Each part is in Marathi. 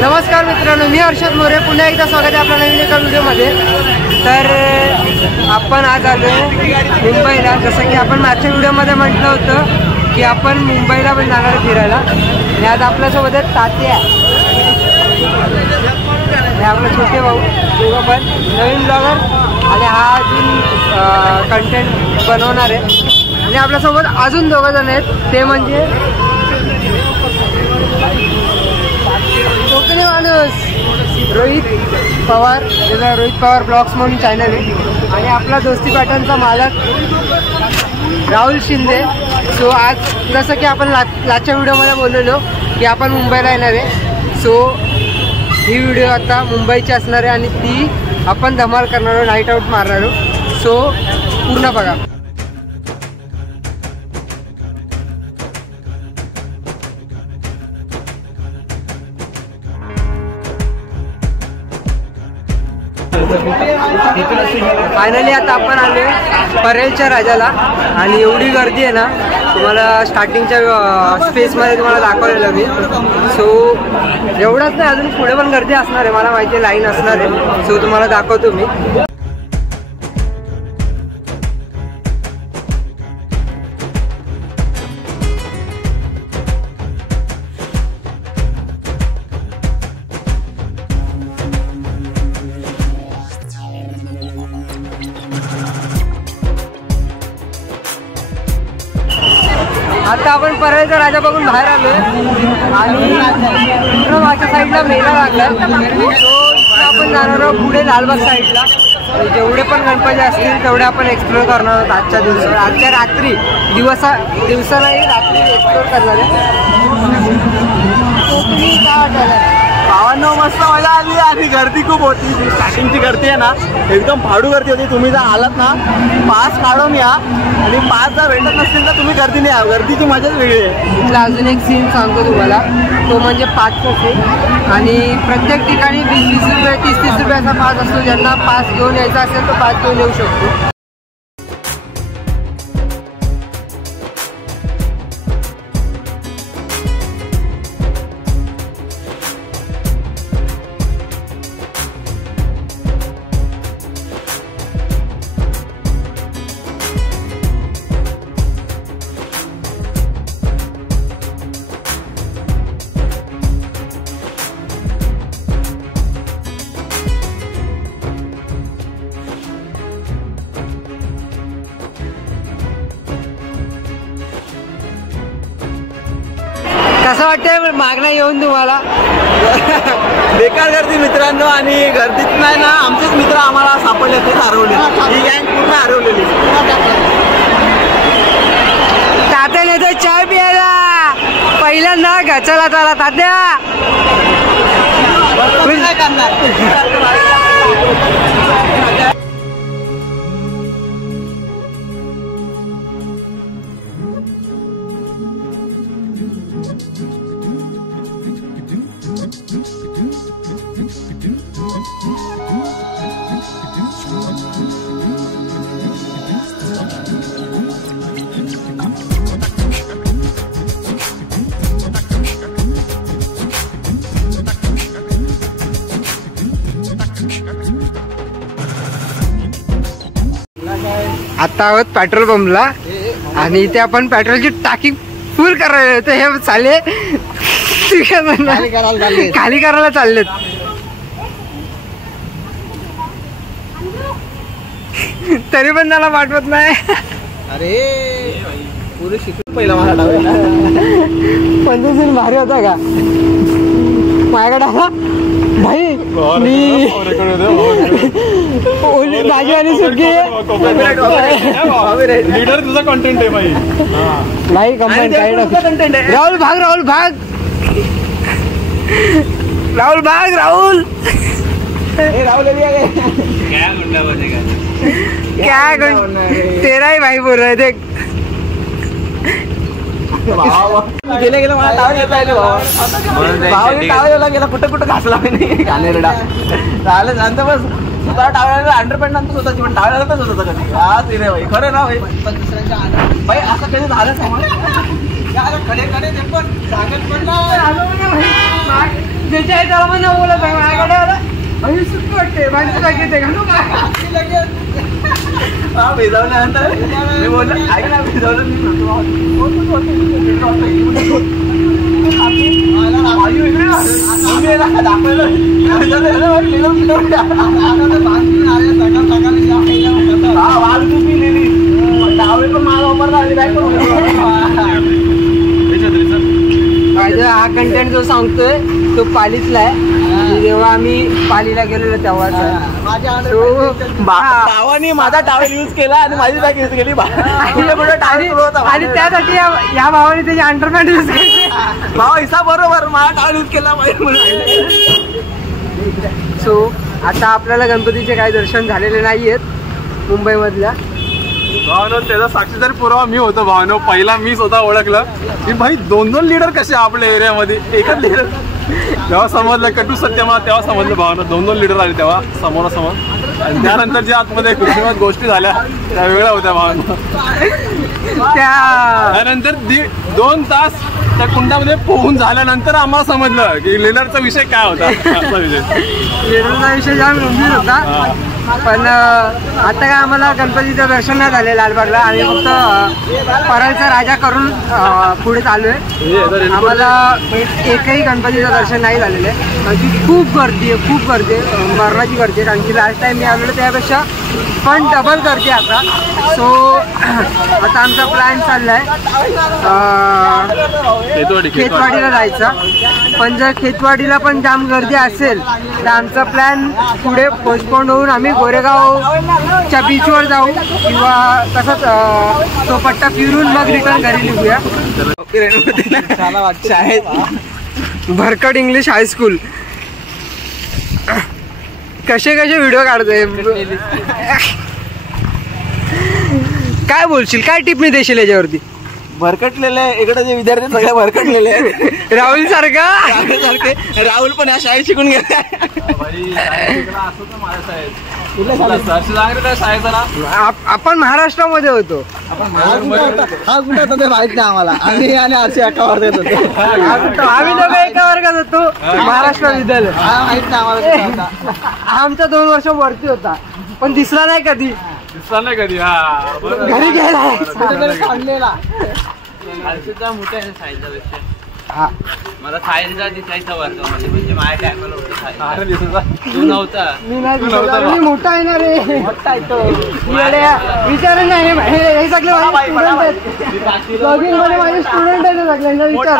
नमस्कार मित्रांनो, मी हर्षद मोरे. पुन्हा एकदा स्वागत आहे आपल्या नवीन एका व्हिडिओमध्ये. तर आपण आज आलो मुंबईला. जसं की आपण मागच्या व्हिडिओमध्ये म्हटलं होतं की आपण मुंबईला पण जाणार आहे फिरायला. आणि आज आपल्यासोबत आहेत तात्या आणि आपले छोटे भाऊ, दोघं पण नवीन ब्लॉगर आणि हा अजून कंटेंट बनवणार आहे. आणि आपल्यासोबत अजून दोघं जण आहेत, ते म्हणजे कोकणी माणूस रोहित पवार. त्याचा रोहित पवार ब्लॉग्स म्हणून चॅनल आहे. आणि आपला दोस्ती पॅटर्नचा मालक राहुल शिंदे. सो आज जसं की आपण लाच्या व्हिडिओमध्ये बोललेलो की आपण मुंबईला येणार आहे. सो ही व्हिडिओ आता मुंबईची असणार आहे आणि ती आपण धमाल करणार आहोत, नाईट आऊट मारणार आहोत. सो पूर्ण बघा. फायनली आता आपण आलो परेलच्या राजाला. आणि एवढी गर्दी आहे ना, तुम्हाला स्टार्टिंगच्या स्पेसमध्ये तुम्हाला दाखवलेलं मी. सो एवढंच नाही, अजून पुढे पण गर्दी असणार आहे, मला माहिती आहे लाईन असणार आहे. सो तुम्हाला दाखवतो मी. आता आपण परेलचा राजा बघून बाहेर आलोय आणि मागच्या साईडला मेला लागला. सो आपण जाणार आहोत पुढे लालबाग साईडला. जेवढे पण गणपती असतील तेवढे आपण एक्सप्लोर करणार आहोत आजच्या दिवसात. आजच्या रात्री दिवसा नाही, रात्री एक्सप्लोर करणार आहे. कोकणी काय वाटायला भावांनो, मस्त मजा आली. आणि गर्दी खूप होती. स्टार्टिंगची गर्दी आहे ना, एकदम फाडू गर्दी होती. तुम्ही जर आलात ना, पास काढून या. आणि पास जर भेटत नसतील तर तुम्ही गर्दीने या. गर्दीची मजाच वेगळी आहे. इथला अजून एक सीन सांगतो तुम्हाला, तो म्हणजे पासचा सीन. आणि प्रत्येक ठिकाणी 20-20 रुपये 30-30 रुपयाचा पास असतो. ज्यांना पास घेऊन यायचा असेल तर पास घेऊन येऊ शकतो. कसं वाटतंय मागणं येऊन तुम्हाला? बेकार गर्दी मित्रांनो. आणि गर्दीत नाही ना, आमचेच मित्र आम्हाला सापडले, तेच हरवले. ही गँग पूर्ण हरवलेली. तात्या नेतो चहा प्यायला पहिल्यांदा घचला चला तात्या. काय करणार? आता आहोत पेट्रोल पंपला आणि इथे आपण पेट्रोलची टाकी फुल करायला येतो. हे चालले खाली करायला चाललेत. तरी पण त्याला पाठवत नाही. अरे पुरे शिकून पहिला मला डावला. पंचवीस भारी होता का माझ्याकडे आला भाई. मी भाजी आणि सुटकी लीडर तुझा कंटेंट आहे भाई. नाही कंटेंट आहे. राहुल भाग, राहुल भाग, राहुल भाग, राहुल. क्या तेरा ही भाई बोल रहे थे. गेले गेले मला टावर येता येते भाऊ. टावर गेला कुठं कुठं घासला नाही घाणेरडा. झालं शांत बस. स्वतः टावळ्याला अंडरपॅन्ट नंतर स्वतःची पण टावळ्याला तर स्वतःच कधी. हा ते रे भाई, खरं ना भाई. भाई असं कधी झालं समज. खडे खडे ते पण सांगत पण त्याच्या आई त्याला मग बोलत आहे माझ्याकडे आला सुट्टी वाटते माणसं लागते हा भिजवल्यानंतर मी बोललो ऐक ना भिजवलं हा कंटेंट जो सांगतोय तो पालीतला आहे. जेव्हा आम्ही पालीला गेलेलो तेव्हा भावानी माझा टावेल यूज केला आणि माझी बॅग यूज केली आणि त्यासाठी या भावाने त्याची अंडरपॅन्ट यूज केली. भावा हिसा बरोबर माझा टावेल यूज केला सो आता आपल्याला गणपतीचे काही दर्शन झालेले नाहीयेत मुंबईमधल्या. भावनो त्याचा साक्षीदार पुरावा मी होतो. भावनो पहिला मी स्वतः ओळखलं की भाई 2-2 लीडर कसे आपल्या एरियामध्ये एकच लीडर. तेव्हा समजलं कटू सत्य मला तेव्हा समजलं भावनो 2-2 लीडर आले तेव्हा समोरासमोर. आणि त्यानंतर ज्या आतमध्ये खुशीमत गोष्टी झाल्या त्या वेगळ्या होत्या भावनो. त्यानंतर 2 तास त्या कुंडामध्ये पोहून झाल्यानंतर आम्हाला समजलं की लीडरचा विषय काय होता. असा विषय लीडरचा विषय जाम गंभीर होता. पण आता काय आम्हाला गणपतीचं दर्शन नाही झाले लालबागला. आम्ही फक्त परळचा राजा करून पुढे चालू आहे. आम्हाला एकही गणपतीचं दर्शन नाही झालेलं आहे. म्हणजे खूप गर्दी आहे, खूप गर्दी आहे, मरणाची गर्दी आहे. कारण की लास्ट टाइम मी आलेलो त्यापेक्षा पण डबल गर्दी आता. सो आता आमचा प्लॅन चालला आहे खेतवाडीला जायचा. पण जर खेतवाडीला पण जाम गर्दी असेल तर आमचा प्लॅन पुढे पोस्टपोन होऊन आम्ही गोरेगावच्या बीचवर जाऊ किंवा तसंच तो पट्टा फिरून मग रिटर्न घरी निघूया. भरकट इंग्लिश हायस्कूल कसे व्हिडिओ काढतोय. काय बोलशील, काय टिप्पणी देशील याच्यावरती. भरकटलेले इकडे जे विद्यार्थी सगळे भरकटलेले आहेत. राहुल सारखं राहुल पण या शाळेत शिकून गेला. आपण महाराष्ट्रामध्ये होतो. हा कुठं होता ते माहित नाही आम्हाला. आम्ही आणि आरशी एका वर्गात होतो. आम्ही दोघं एका वर्गात होतो महाराष्ट्र विद्यालय. माहित नाही आम्हाला. आमचा 2 वर्ष वरती होता पण दिसला नाही कधी. कधी हा घरी गेला आणलेला मोठ्या साईजचा विषय. हा मला सायन्सचा दिसायचा वर्गामध्ये म्हणजे माझ्या टायमाला होता. तू नव्हता. मी मोठा आहे ना रे. मोठा आहे तो. विचार नाही हे सगळे माझे स्टुडंट आहेत. लॉगिंग मध्ये माझे स्टुडंट आहेत सगळ्यांना विचार.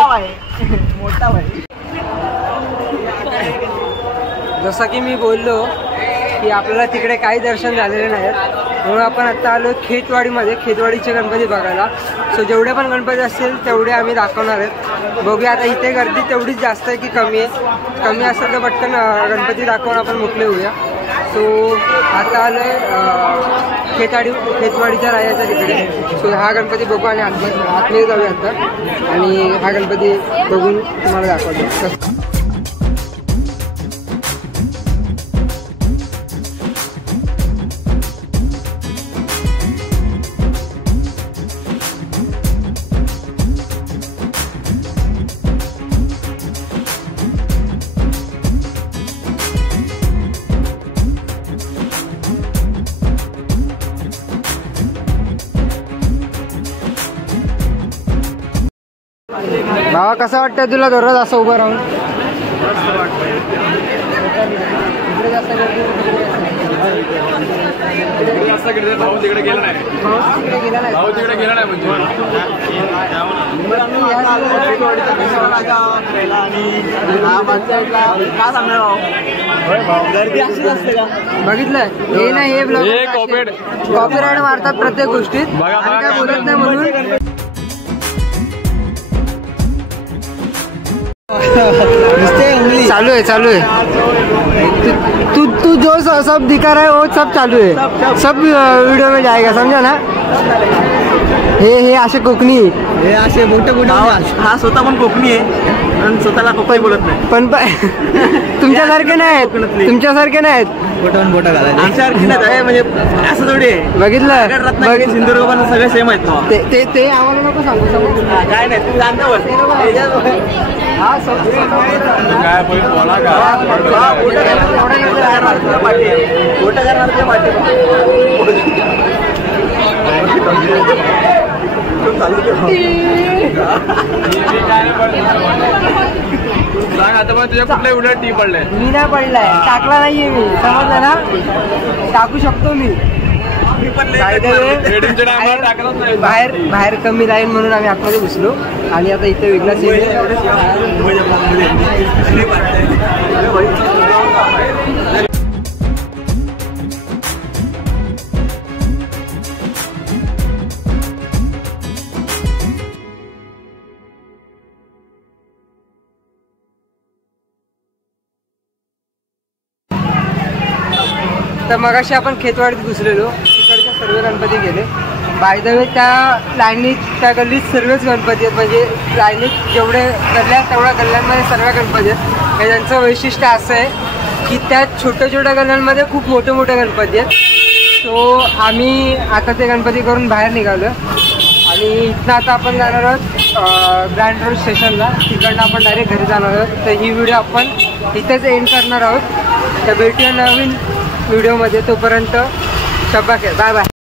मोठा भाई जसं की मी बोललो की आपल्याला तिकडे काही दर्शन झालेले नाहीत म्हणून आपण आता आलो खेतवाडीमध्ये खेतवाडीचे गणपती बघायला. सो जेवढे पण गणपती असतील तेवढे आम्ही दाखवणार आहेत. बघूया आता इथे गर्दी तेवढीच जास्त आहे की कमी आहे. कमी असेल तर पटकन गणपती दाखवून आपण मोकळे होऊया. सो आता आलो आहे खेतवाडीच्या राजाच्या तिकडे. सो हा गणपती बघू आणि आतमध्ये जाऊया आता आणि हा गणपती बघून तुम्हाला दाखवतो. भावा कसं वाटतंय तुला दररोज असं उभं राहून. भाऊ तिकडे गेला नाही. भाऊ तिकडे गेला नाही म्हणजे गर्दी अशीच असते का. बघितलंय हे नाही हे ब्लॉग कॉपीराईट मारतात प्रत्येक गोष्टीत. काय बोलत नाही म्हणून. चालू है तू जो सब दिखा रहा है वो सब चालू है. सब वीडियो में जाएगा समझा ना. हे असे कोकणी हे असे मोठे हा स्वतः पण कोकणी आहे आणि स्वतःला कोकणी बोलत नाही. पण तुमच्यासारखे नाहीत. बोटावून बोटा घालायचं आमच्यासारखी नाही म्हणजे असं थोडी आहे. बघितलं सिंधुदुर्ग पण सगळे सेम आहेत. ते आम्हाला नको सांगू काय नाही तुम्ही जाणता काय बोला का मोठं करणार ते पाठी सांग आता मग तुझ्या कुठल्या उलट टी पडलंय मी नाही पडलाय टाकला नाहीये मी समजलं ना टाकू शकतो मी बाहेर कमी राहील म्हणून आम्ही आतमध्ये घुसलो आणि आता इथे वेगळा तर मगाशी आपण खेतवाडीत घुसलेलो तिकडच्या सर्व गणपती गेले बाय द वे त्या लाईनीत त्या गल्लीत सर्वच गणपती आहेत म्हणजे लाईनीत जेवढे गल्ल्या तेवढ्या गल्ल्यांमध्ये सर्व गणपती आहेत हे त्यांचं वैशिष्ट्य असं आहे की त्या छोट्या छोट्या गल्ल्यांमध्ये खूप मोठे मोठे गणपती आहेत सो आम्ही आता ते गणपती करून बाहेर निघालो आणि इथनं आता आपण जाणार आहोत ग्रँड रोड स्टेशनला तिकडनं आपण डायरेक्ट घरी जाणार आहोत तर ही व्हिडिओ आपण इथेच एंड करणार आहोत तर भेटूया नवीन व्हिडिओमध्ये तोपर्यंत शब्बा बाय बाय